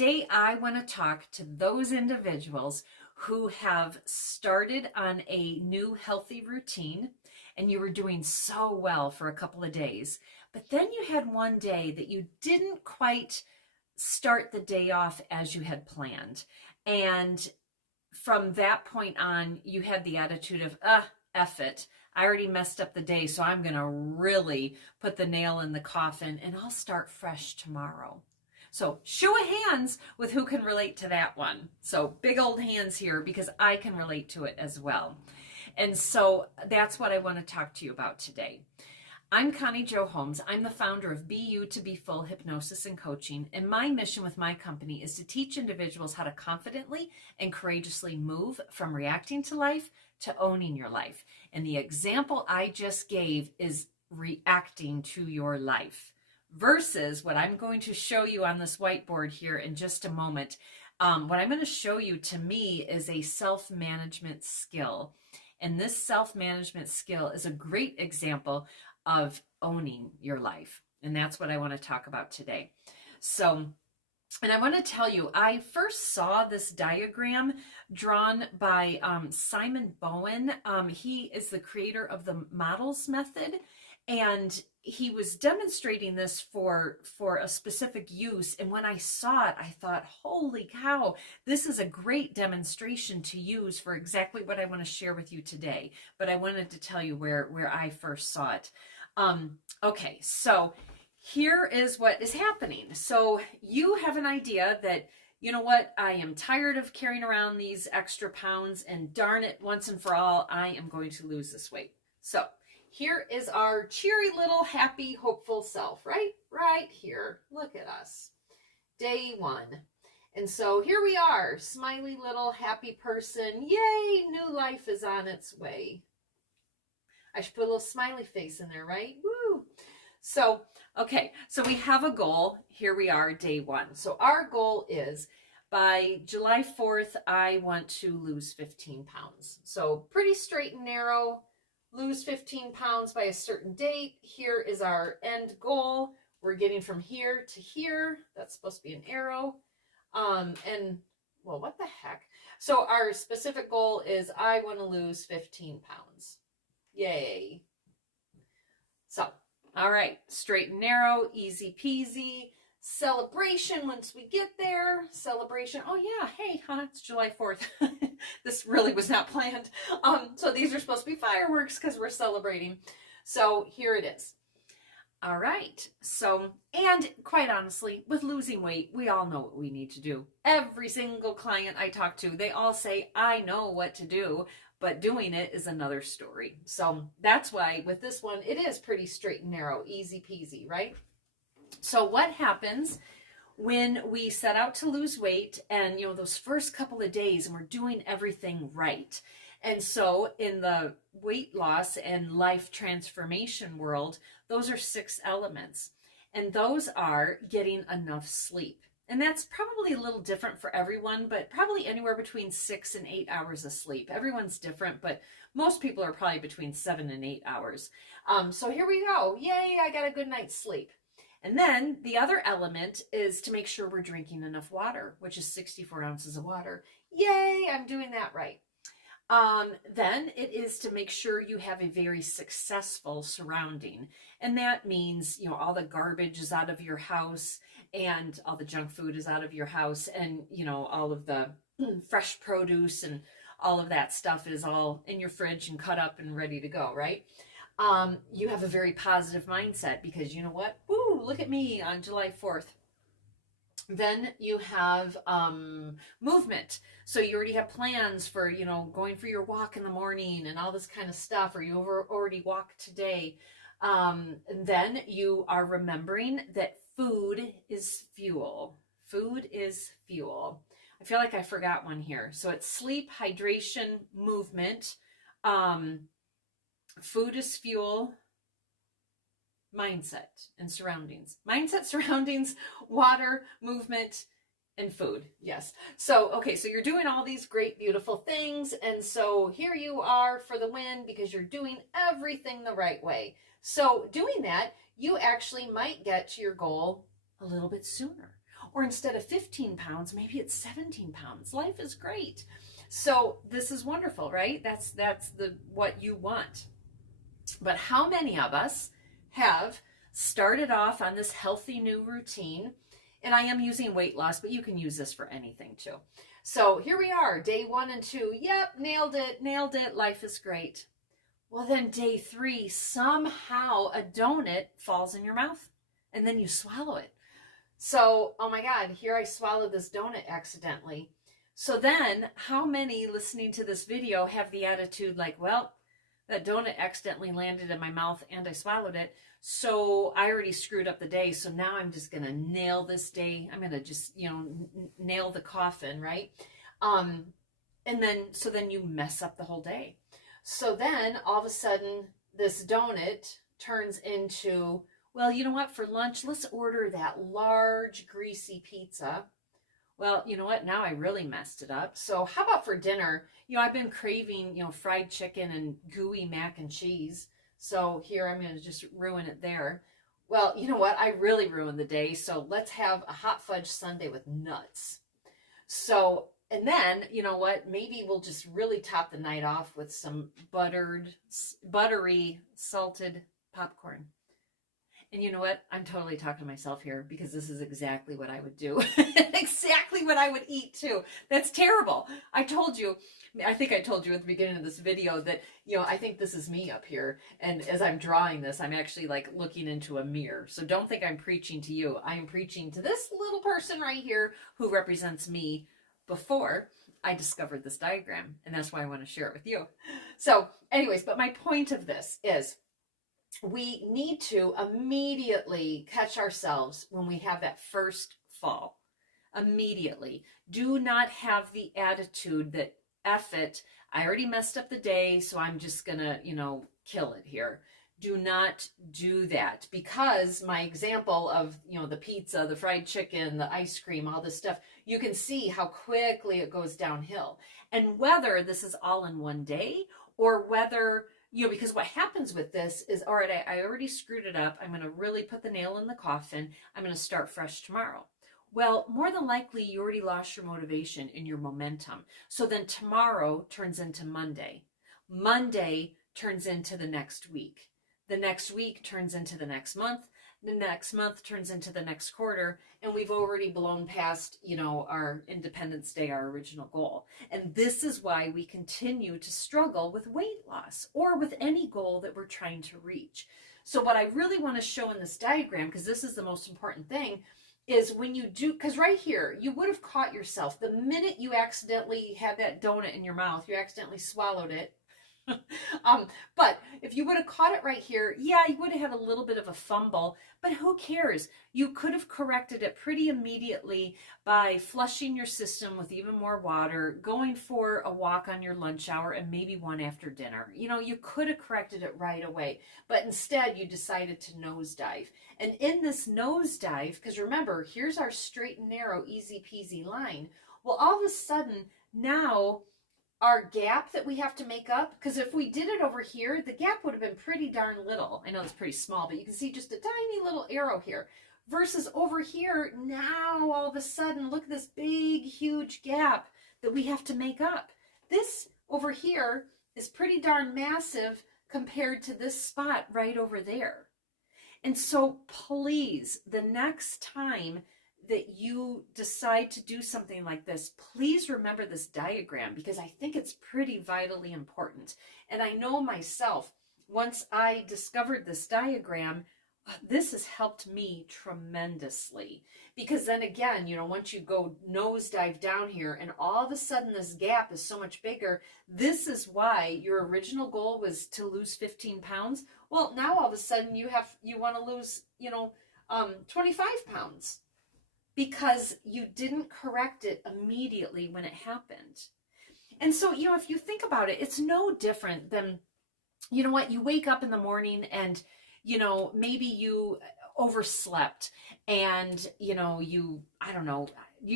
today I want to talk to those individuals who have started on a new healthy routine and you were doing so well for a couple of days, but then you had one day that you didn't quite start the day off as you had planned. And from that point on, you had the attitude of, F it. I already messed up the day, so I'm going to really put the nail in the coffin and I'll start fresh tomorrow. So show of hands with who can relate to that one. So big old hands here because I can relate to it as well. And so that's what I want to talk to you about today. I'm Connie Jo Holmes. I'm the founder of BU2BFULL Hypnosis and Coaching, and my mission with my company is to teach individuals how to confidently and courageously move from reacting to life to owning your life. And the example I just gave is reacting to your life versus what I'm going to show you on this whiteboard here in just a moment. What I'm going to show you, to me, is a self-management skill. And this self-management skill is a great example of owning your life. And that's what I want to talk about today. So, and I want to tell you, I first saw this diagram drawn by Simon Bowen. He is the creator of the models method, and he was demonstrating this for a specific use. And when I saw it, I thought, holy cow, this is a great demonstration to use for exactly what I want to share with you today. But I wanted to tell you where I first saw it. Okay, so here is what is happening. So you have an idea that, you know what, I am tired of carrying around these extra pounds, and darn it, once and for all, I am going to lose this weight. So here is our cheery little happy, hopeful self, right? Right here. Look at us. Day one. And so here we are, smiley little happy person. Yay, new life is on its way. I should put a little smiley face in there, right? Woo! So, okay, so we have a goal. Here we are, day one. So our goal is by July 4th, I want to lose 15 pounds. So pretty straight and narrow, lose 15 pounds by a certain date. Here is our end goal. We're getting from here to here. That's supposed to be an arrow. And, well, what the heck? So our specific goal is I want to lose 15 pounds. Yay. So, all right, straight and narrow, easy peasy. Celebration once we get there. Celebration. Oh yeah, hey, it's July 4th. This really was not planned. So these are supposed to be fireworks because we're celebrating. So here it is. All right. So, and quite honestly, with losing weight, we all know what we need to do. Every single client I talk to, they all say, I know what to do, but doing it is another story. So that's why with this one, it is pretty straight and narrow, easy peasy, right? So what happens when we set out to lose weight and, you know, those first couple of days and we're doing everything right? And so in the weight loss and life transformation world, those are 6 elements. And those are getting enough sleep. And that's probably a little different for everyone, but probably anywhere between 6 and 8 hours of sleep. Everyone's different, but most people are probably between 7 and 8 hours. So here we go. Yay, I got a good night's sleep. And then the other element is to make sure we're drinking enough water, which is 64 ounces of water. Yay, I'm doing that right. Then it is to make sure you have a very successful surrounding. And that means, you know, all the garbage is out of your house and all the junk food is out of your house, and, you know, all of the fresh produce and all of that stuff is all in your fridge and cut up and ready to go, right? You have a very positive mindset because, you know what? Woo, look at me on July 4th. Then you have movement. So you already have plans for, you know, going for your walk in the morning and all this kind of stuff, or you already walked today. And then you are remembering that food is fuel. Food is fuel. I feel like I forgot one here. So it's sleep, hydration, movement. Food is fuel. Mindset and surroundings. Mindset, surroundings, water, movement, and food. Yes. So, okay, so you're doing all these great, beautiful things. And so here you are for the win because you're doing everything the right way. So doing that, you actually might get to your goal a little bit sooner. Or instead of 15 pounds, maybe it's 17 pounds. Life is great. So this is wonderful, right? That's what you want. But how many of us have started off on this healthy new routine? And I am using weight loss, but you can use this for anything too. So here we are, day 1 and 2. Yep, nailed it. Life is great. Well, then day 3, somehow a donut falls in your mouth and then you swallow it. So, oh my God, here I swallowed this donut accidentally. So then how many listening to this video have the attitude like, well, that donut accidentally landed in my mouth and I swallowed it. So I already screwed up the day. So now I'm just going to nail this day. I'm going to just, nail the coffin, right? And then you mess up the whole day. So then all of a sudden this donut turns into, well, you know what? For lunch, let's order that large greasy pizza. Well, you know what? Now I really messed it up. So how about for dinner? I've been craving, fried chicken and gooey mac and cheese. So here I'm going to just ruin it there. Well, you know what? I really ruined the day. So let's have a hot fudge sundae with nuts. So, and then, you know what? Maybe we'll just really top the night off with some buttery, salted popcorn. And you know what? I'm totally talking to myself here because this is exactly what I would do. Exactly what I would eat too. That's terrible. I think I told you at the beginning of this video that, I think this is me up here. And as I'm drawing this, I'm actually like looking into a mirror. So don't think I'm preaching to you. I am preaching to this little person right here who represents me before I discovered this diagram. And that's why I want to share it with you. So anyways, but my point of this is, we need to immediately catch ourselves when we have that first fall. Immediately. Do not have the attitude that, F it, I already messed up the day, so I'm just gonna, kill it here. Do not do that, because my example of, the pizza, the fried chicken, the ice cream, all this stuff, you can see how quickly it goes downhill. And whether this is all in one day or whether, because what happens with this is, all right, I already screwed it up. I'm going to really put the nail in the coffin. I'm going to start fresh tomorrow. Well, more than likely, you already lost your motivation and your momentum. So then tomorrow turns into Monday. Monday turns into the next week. The next week turns into the next month. The next month turns into the next quarter. And we've already blown past, our Independence Day, our original goal. And this is why we continue to struggle with weight loss or with any goal that we're trying to reach. So what I really want to show in this diagram, because this is the most important thing, is when you do, because right here, you would have caught yourself. The minute you accidentally had that donut in your mouth, you accidentally swallowed it. But if you would have caught it right here, yeah, you would have had a little bit of a fumble, but who cares? You could have corrected it pretty immediately by flushing your system with even more water, going for a walk on your lunch hour, and maybe one after dinner. You could have corrected it right away, but instead you decided to nosedive. And in this nosedive, because remember, here's our straight and narrow, easy peasy line. Well, all of a sudden, now our gap that we have to make up, because if we did it over here, the gap would have been pretty darn little. I know it's pretty small, but you can see just a tiny little arrow here. Versus over here, now all of a sudden, look at this big, huge gap that we have to make up. This over here is pretty darn massive compared to this spot right over there. And so please, the next time that you decide to do something like this, please remember this diagram, because I think it's pretty vitally important. And I know myself, once I discovered this diagram, this has helped me tremendously, because then again, once you go nosedive down here and all of a sudden this gap is so much bigger, this is why your original goal was to lose 15 pounds. Well, now all of a sudden you want to lose, 25 pounds. Because you didn't correct it immediately when it happened. And so, if you think about it, it's no different than, you wake up in the morning and, maybe you overslept and, you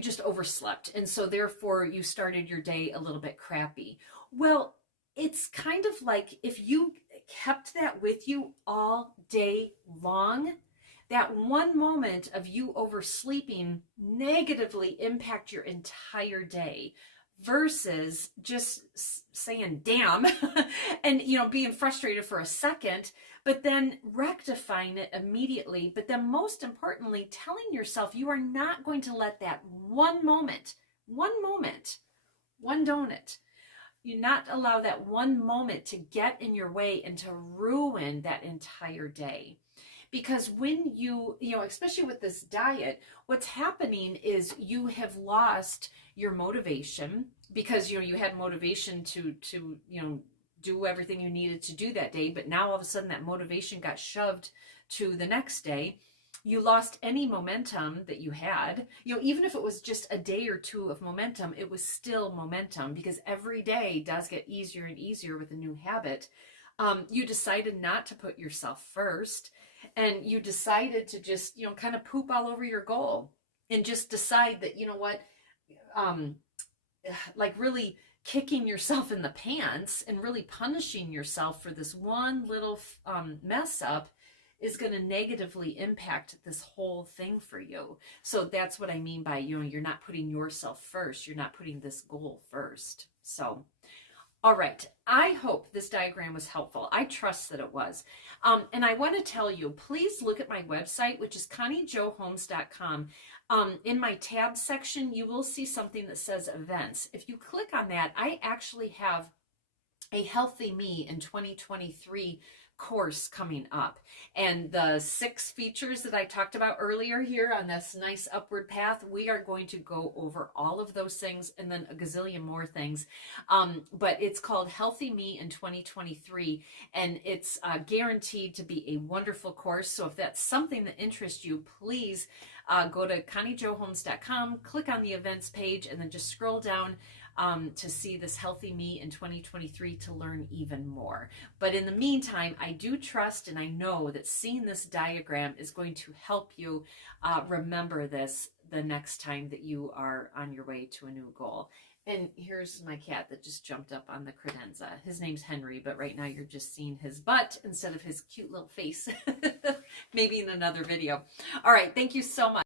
just overslept. And so therefore you started your day a little bit crappy. Well, it's kind of like if you kept that with you all day long, that one moment of you oversleeping negatively impact your entire day versus just saying damn and being frustrated for a second, but then rectifying it immediately. But then most importantly, telling yourself you are not going to let that one moment, one donut, you not allow that one moment to get in your way and to ruin that entire day. Because when especially with this diet, what's happening is you have lost your motivation, because you had motivation to do everything you needed to do that day, but now all of a sudden that motivation got shoved to the next day. You lost any momentum that you had. Even if it was just a day or two of momentum, it was still momentum, because every day does get easier and easier with a new habit. You decided not to put yourself first, and you decided to just, kind of poop all over your goal and just decide that, like really kicking yourself in the pants and really punishing yourself for this one little mess up is going to negatively impact this whole thing for you. So that's what I mean by, you're not putting yourself first. You're not putting this goal first. So, all right. I hope this diagram was helpful. I trust that it was. And I want to tell you, please look at my website, which is ConnieJoHolmes.com. In my tab section, you will see something that says events. If you click on that, I actually have a Healthy Me in 2023 course coming up, and the 6 features that I talked about earlier here on this nice upward path, we are going to go over all of those things and then a gazillion more things, but it's called Healthy Me in 2023, and it's guaranteed to be a wonderful course. So if that's something that interests you, please go to ConnieJoHolmes.com, click on the events page, and then just scroll down to see this Healthy Me in 2023 to learn even more. But in the meantime, I do trust and I know that seeing this diagram is going to help you remember this the next time that you are on your way to a new goal. And here's my cat that just jumped up on the credenza. His name's Henry, but right now you're just seeing his butt instead of his cute little face. Maybe in another video. All right, thank you so much.